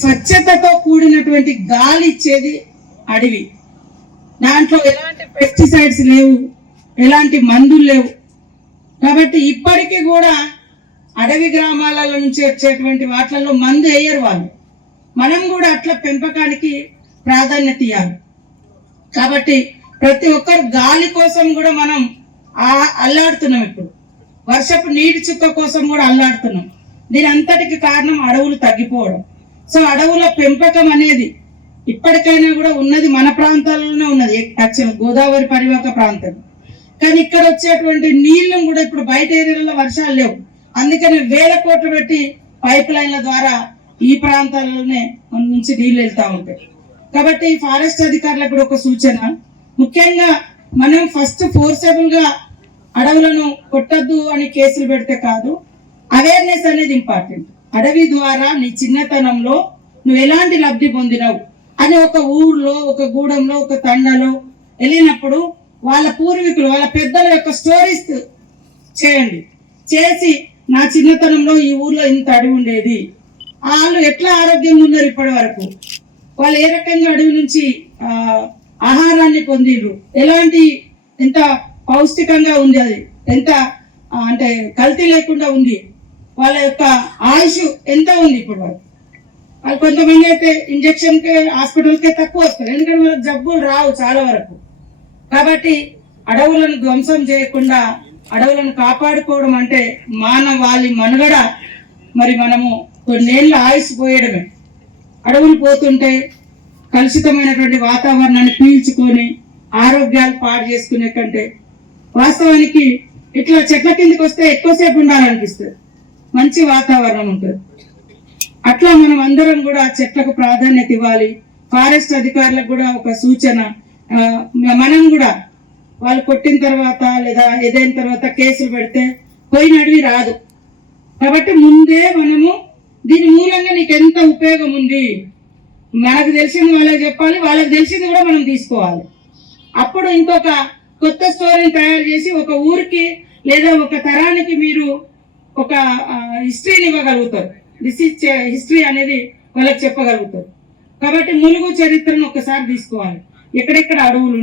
స్వచ్ఛతతో కూడినటువంటి గాలి ఇచ్చేది అడవి. దాంట్లో ఎలాంటి పెస్టిసైడ్స్ లేవు, ఎలాంటి మందులు లేవు. కాబట్టి ఇప్పటికీ కూడా అడవి గ్రామాలలో నుంచి వచ్చేటువంటి వాటిలలో మందు వేయరు వాళ్ళు. మనం కూడా అట్లా పెంపకానికి ప్రాధాన్యత ఇవ్వాలి. కాబట్టి ప్రతి ఒక్కరు గాలి కోసం కూడా మనం అల్లాడుతున్నాం. ఇప్పుడు వర్షపు నీటి చుక్క కోసం కూడా అల్లాడుతున్నాం. దీని అంతటికి కారణం అడవులు తగ్గిపోవడం. సో అడవుల పెంపకం అనేది ఇప్పటికైనా కూడా ఉన్నది మన ప్రాంతాలలోనే ఉన్నది, యాక్చువల్ గోదావరి పరివాహక ప్రాంతం. కానీ ఇక్కడ వచ్చేటువంటి నీళ్లు కూడా ఇప్పుడు బయట ఏరియాలలో వర్షాలు లేవు. అందుకని వేల కోట్లు పెట్టి పైప్ లైన్ల ద్వారా ఈ ప్రాంతాలలోనే మన నుంచి నీళ్ళు వెళ్తూ ఉంటాయి. కాబట్టి ఫారెస్ట్ అధికారులకు కూడా ఒక సూచన, ముఖ్యంగా మనం ఫస్ట్ ఫోర్సబుల్ గా అడవులను కొట్టద్దు అని కేసులు పెడితే కాదు, అవేర్నెస్ అనేది ఇంపార్టెంట్. అడవి ద్వారా నీ చిన్నతనంలో నువ్వు ఎలాంటి లబ్ధి పొందినావు అని ఒక ఊర్లో, ఒక గూడెంలో, ఒక తండలో వెళ్ళినప్పుడు వాళ్ళ పూర్వీకులు, వాళ్ళ పెద్దల యొక్క స్టోరీస్ చేయండి. చేసి నా చిన్నతనంలో ఈ ఊర్లో ఇంత అడవి ఉండేది, వాళ్ళు ఎట్లా ఆరోగ్యంగా ఉన్నారు ఇప్పటి వరకు, వాళ్ళు ఏ రకంగా అడవి నుంచి ఆహారాన్ని పొందిండ్రు, ఎలాంటి ఎంత పౌష్టికంగా ఉంది, అది ఎంత అంటే కల్తీ లేకుండా ఉంది, వాళ్ళ యొక్క ఆయుష్ ఎంత ఉంది ఇప్పుడు వరకు. వాళ్ళు కొంతమంది అయితే ఇంజక్షన్కి హాస్పిటల్కే తక్కువ వస్తారు, ఎందుకంటే వాళ్ళకి జబ్బులు రావు చాలా వరకు. కాబట్టి అడవులను ధ్వంసం చేయకుండా అడవులను కాపాడుకోవడం అంటే మానవాళి మనుగడ. మరి మనము కొన్నేళ్ళు ఆయుష్ పోయడమే. అడవులు పోతుంటే కలుషితమైనటువంటి వాతావరణాన్ని పీల్చుకొని ఆరోగ్యాలు పాడు చేసుకునే కంటే వాస్తవానికి ఇట్లా చెట్ల కిందకి వస్తే ఎక్కువసేపు ఉండాలనిపిస్తుంది, మంచి వాతావరణం ఉంటుంది. అట్లా మనం అందరం కూడా చెట్లకు ప్రాధాన్యత ఇవ్వాలి. ఫారెస్ట్ అధికారులకు కూడా ఒక సూచన, మనం కూడా వాళ్ళు కొట్టిన తర్వాత లేదా ఏదైన తర్వాత కేసులు పెడితే పోయిన అడవి రాదు. కాబట్టి ముందే మనము దీని మూలంగా నీకు ఎంత ఉపయోగం ఉంది మనకు తెలిసింది వాళ్ళకి చెప్పాలి, వాళ్ళకి తెలిసింది కూడా మనం తీసుకోవాలి. అప్పుడు ఇంకొక కొత్త స్టోరీని తయారు చేసి ఒక ఊరికి లేదా ఒక తరానికి మీరు ఒక హిస్టరీని ఇవ్వగలుగుతారు. దిస్ ఈజ్ హిస్టరీ అనేది వాళ్ళకి చెప్పగలుగుతారు. కాబట్టి ములుగు చరిత్రను ఒకసారి తీసుకోవాలి, ఎక్కడెక్కడ అడవులు